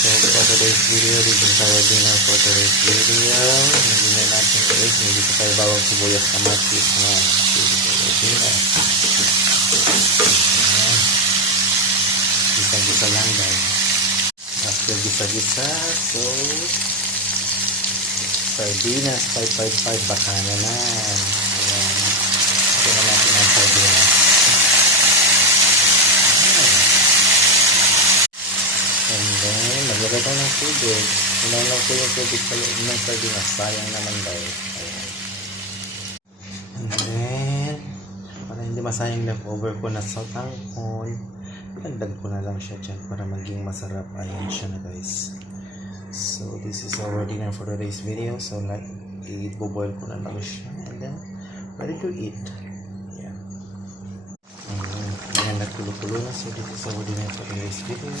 So for today's video, this is our dinner for today's video. Yung dinner natin is hindi ko tayo bawang sibuyas kamatis na. Dinner. Gisa-gisa lang guys. After gisa-gisa, so sardinas 555 baka naman. Ayan. Ito na natin ang sardinas. And then, maglagay tayo ng tubig. Hinanong ko yung tubig sa loob ng sardinas. Sayang naman daw. Ayan. And then, para hindi masayang leftover ko na sa tangkol, dagdag ko na lang siya dyan para maging masarap. Ayan siya na guys. So, this is our dinner for today's video. So, like, i-boil ko na lang siya. And then, ready to eat. Yeah. Ayan, nagtulo-tulo na. So, this is our dinner for today's video.